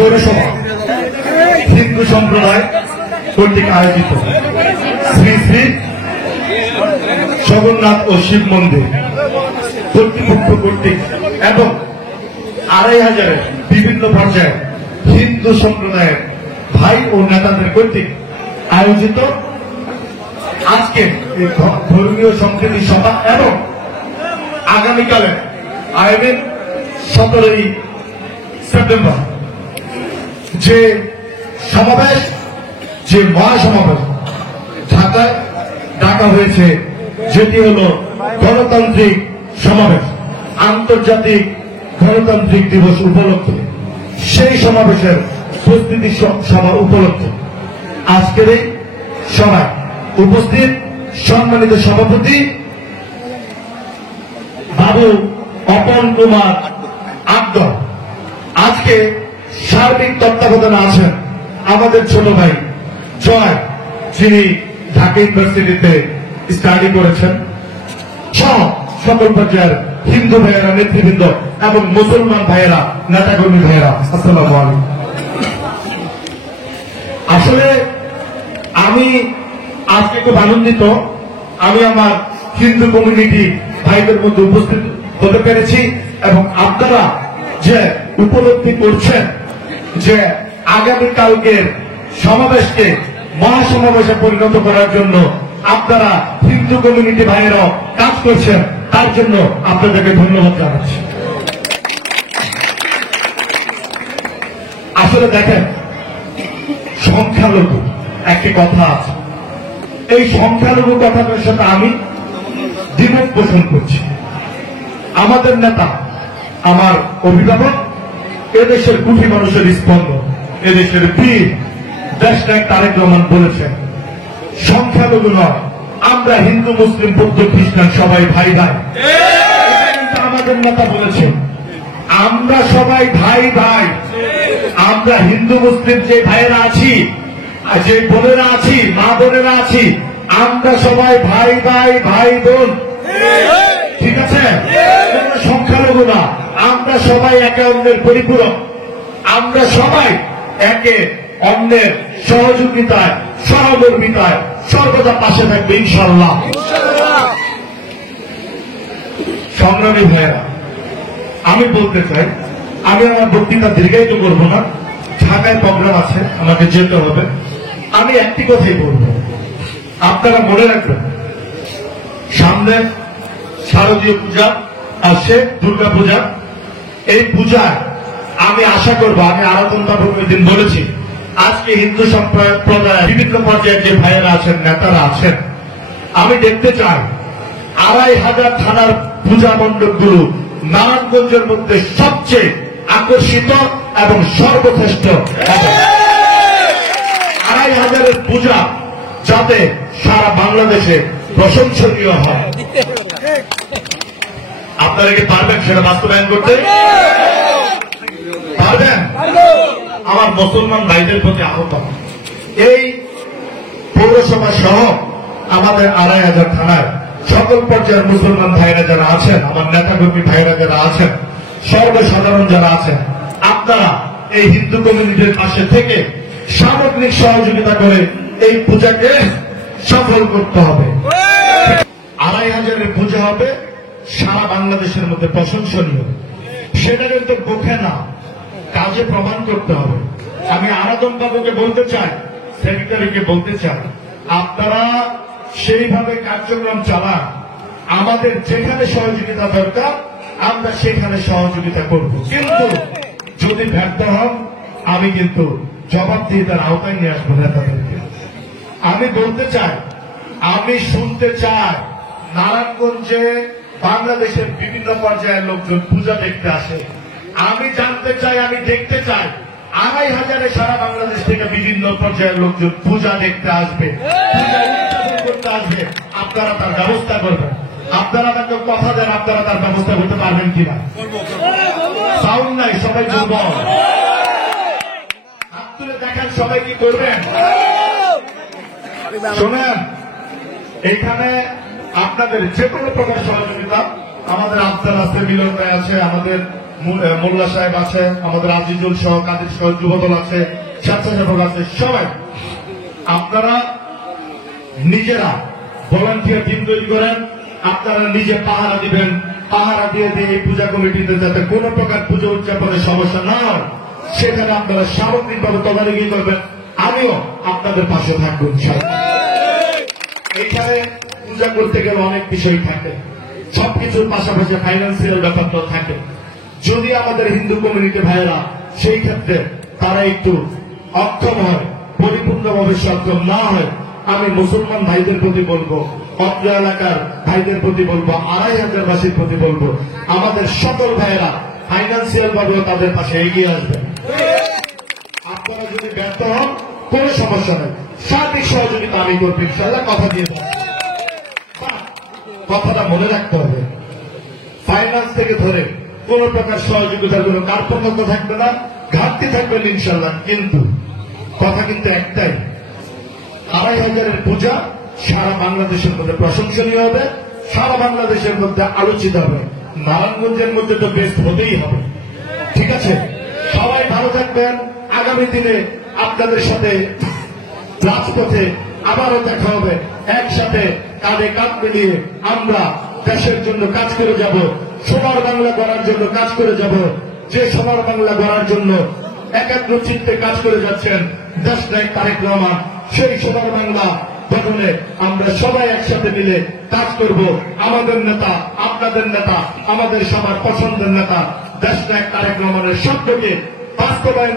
পৌরসভা হিন্দু সম্প্রদায় কর্তৃক আয়োজিত শ্রী শ্রী জগন্নাথ ও শিব মন্দির কর্তৃপক্ষ কর্তৃক এবং 2500 বিভিন্ন পর্যায়ে হিন্দু সম্প্রদায়ের ভাই ও নেতাদের কর্তৃক আয়োজিত আজকে ধর্মীয় সম্প্রীতি সভা এবং আগামীকালে আয়োজন 17 সেপ্টেম্বর যে সমাবেশ, যে মহাসমাবেশ ঢাকায় ডাকা হয়েছে, যেটি হল গণতান্ত্রিক সমাবেশ আন্তর্জাতিক গণতান্ত্রিক দিবস উপলক্ষে, সেই সমাবেশের প্রস্তুতি সভা উপলক্ষে আজকের এই সভায় উপস্থিত সম্মানিত সভাপতি বাবু অপন কুমার আকদর, আজকে সার্বিক তত্ত্বাবধানে আছেন আমাদের ছোট ভাই জয়, যিনি ঢাকা ইউনিভার্সিটিতে স্টাডি করেছেন, সকল পর্যায়ের হিন্দু ভাইয়েরা, নেতৃবৃন্দ এবং মুসলমান ভাইয়েরা, নেতাকর্মী ভাইয়েরা, আসসালামু আলাইকুম। আসলে আমি আজকে খুব আনন্দিত, আমি আমার হিন্দু কমিউনিটি ভাইদের মধ্যে উপস্থিত হতে পেরেছি এবং আপনারা যে উপলব্ধি করছেন যে আগামীকালকের সমাবেশকে মহাসমাবেশে পরিণত করার জন্য আপনারা হিন্দু কমিউনিটি ভাইয়েরাও কাজ করছেন, তার জন্য আপনাদেরকে ধন্যবাদ জানাচ্ছি। আসলে দেখেন, সংখ্যালঘু একটি কথা আছে, এই সংখ্যালঘু কথাটার সাথে আমি দ্বিমত পোষণ করছি। আমাদের নেতা, আমার অভিভাবক, এদেশের কোটি মানুষের স্পন্দন, এদেশের বীর দেশনায়ক তারেক রহমান বলেছেন, সংখ্যালঘু নয়, আমরা হিন্দু মুসলিম বৌদ্ধ খ্রিস্টান সবাই ভাই ভাই। আমাদের নেতা বলেছেন আমরা সবাই ভাই ভাই, আমরা হিন্দু মুসলিম যে ভাইয়েরা আছি, যে বোনেরা আছি, মা বোনেরা আছি, আমরা সবাই ভাই ভাই, ভাই বোন, ঠিক আছে? সংখ্যালঘু না, আমরা সবাই একে অন্যের পরিপূরক, আমরা সবাই একে অন্যের সহযোগিতায়, সহমর্মিতায় সর্বদা পাশে থাকবে ইনশাআল্লাহ। সংগ্রামী ভাইয়েরা, আমি বলতে চাই, আমি আমার বক্তৃতা দীর্ঘায়িত করবো না, ঢাকায় প্রোগ্রাম আছে, আমাকে যেতে হবে। আমি একটি কথাই বলবো, আপনারা মনে রাখবেন, সামনে শারদীয় পূজা আসছে, দুর্গা পূজা। এই পূজায় আমি আশা করবো, আমি আরাধন বাবু দিন বলেছি, আজকে হিন্দু সম্প্রদায়ের বিভিন্ন পর্যায়ে যে ভাইয়েরা আছেন, নেতারা আছেন, আমি দেখতে চাই 2500 থানার পূজা মণ্ডপগুলো নারায়ণগঞ্জের মধ্যে সবচেয়ে আকর্ষিত এবং সর্বশ্রেষ্ঠ 2500 পূজা যাতে সারা বাংলাদেশে প্রশংসনীয় হয়। আপনারা কি পারবেন সেটা বাস্তবায়ন করতে? পারবেন? আমার মুসলমান ভাইদের প্রতি আহ্বান, এই পৌরসভা সহ আমাদের 2500 থানায় সকল পর্যায়ের মুসলমান ভাইরা যারা আছেন, আমার নেতাকর্মী ভাইরা যারা আছেন, সর্বসাধারণ যারা আছেন, আপনারা এই হিন্দু কমিউনিটির পাশে থেকে সামগ্রিক সহযোগিতা করে এই পূজাকে সফল করতে হবে। 2500 পূজা হবে, সারা বাংলাদেশের মধ্যে প্রশংসনীয়। সেটা কিন্তু মুখে না, কাজে প্রমাণ করতে হবে। আমি আরাধন বাবুকে বলতে চাই, সেক্রেটারিকে বলতে চাই, আপনারা সেইভাবে কার্যক্রম চালান, আমাদের যেখানে সহযোগিতা দরকার আমরা সেখানে সহযোগিতা করব, কিন্তু যদি ব্যর্থ হন আমি কিন্তু জবাবদিহিতার আওতায় নিয়ে আসবো নেতাদেরকে। আমি বলতে চাই, আমি শুনতে চাই, নারায়ণগঞ্জে বাংলাদেশের বিভিন্ন পর্যায়ের লোকজন পূজা দেখতে আসে, আমি জানতে চাই, আমি দেখতে চাই 2500 সারা বাংলাদেশ থেকে বিভিন্ন পর্যায়ের লোকজন পূজা দেখতে আসবে, পূজা উদযাপন করতে আসবে। আপনারা তার ব্যবস্থা করবেন, আপনারা আমাকে কথা দেন, আপনারা তার ব্যবস্থা করতে পারবেন কিনা? সাউন্ড নাই, সবাই বলব, হাত তুলে দেখেন সবাই কি করবেন। শোনেন, এখানে আপনাদের যে কোনো প্রকার সহযোগিতা, আমাদের আফতার আছে, মিলন ভাই আছে, আমাদের মোল্লা সাহেব আছে, আমাদের আজিজুল সহ, কাদের সহ, যুবদল আছে, স্বেচ্ছাসেবক আছে, সবাই আপনারা নিজেরা ভলান্টিয়ার টিম তৈরি করেন। আপনারা নিজে পাহারা দিবেন, পাহারা দিয়ে এই পূজা কমিটিতে যাতে কোনো প্রকার পুজো উদযাপনের সমস্যা না হয় সেখানে আপনারা সামগ্রিকভাবে তদারকি করবেন। আমিও আপনাদের পাশে থাকবো ইনশাআল্লাহ। এখানে পূজা করতে গেলে অনেক বিষয় থাকে, সবকিছুর পাশাপাশি ফাইন্যান্সিয়াল ব্যাপারটাও থাকে। যদি আমাদের হিন্দু কমিউনিটি ভাইয়েরা সেই ক্ষেত্রে তারা একটু অক্ষম হয়, পরিপূর্ণভাবে সক্ষম না হয়, আমি মুসলমান ভাইদের প্রতি বলবো, অত্র এলাকার ভাইদের প্রতি বলবো, 2500 বাসীর প্রতি বলবো, আমাদের সকল ভাইয়েরা ফাইন্যান্সিয়াল ভাবেও তাদের পাশে এগিয়ে আসবেন। আপনারা যদি ব্যর্থ হন কোন সমস্যা নেই, সার্বিক সহযোগিতা আমি করবো ইনশাআল্লাহ, কথা দিয়ে দেব। কথাটা মনে রাখতে হবে, ফাইন্যান্স থেকে ধরে কোন প্রকার সহযোগিতার কোন কার্পণ্যতা থাকবে না, ঘাটতি থাকবে না ইনশাআল্লাহ। কিন্তু কথা কিন্তু একটাই, 2500-এর পূজা সারা বাংলাদেশের মধ্যে প্রশংসনীয় হবে, সারা বাংলাদেশের মধ্যে আলোচিত হবে, নারায়ণগঞ্জের মধ্যে তো বেস্ট হতেই হবে। ঠিক আছে, সবাই ভালো থাকবেন। আগামী দিনে আপনাদের সাথে রাজপথে আবারও দেখা হবে, একসাথে কাঁধে কাঁধ মিলিয়ে আমরা দেশের জন্য কাজ করে যাব, সোনার বাংলা গড়ার জন্য কাজ করে যাব। যে সোনার বাংলা গড়ার জন্য একাগ্র চিত্তে কাজ করে যাচ্ছেন দেশনায়ক তারেক রহমান, সেই সোনার বাংলা গঠনে আমরা সবাই একসাথে মিলে কাজ করব। আমাদের নেতা, আপনাদের নেতা, আমাদের সবার পছন্দের নেতা দেশনায়ক তারেক রহমানের স্বপ্নকে বাস্তবায়ন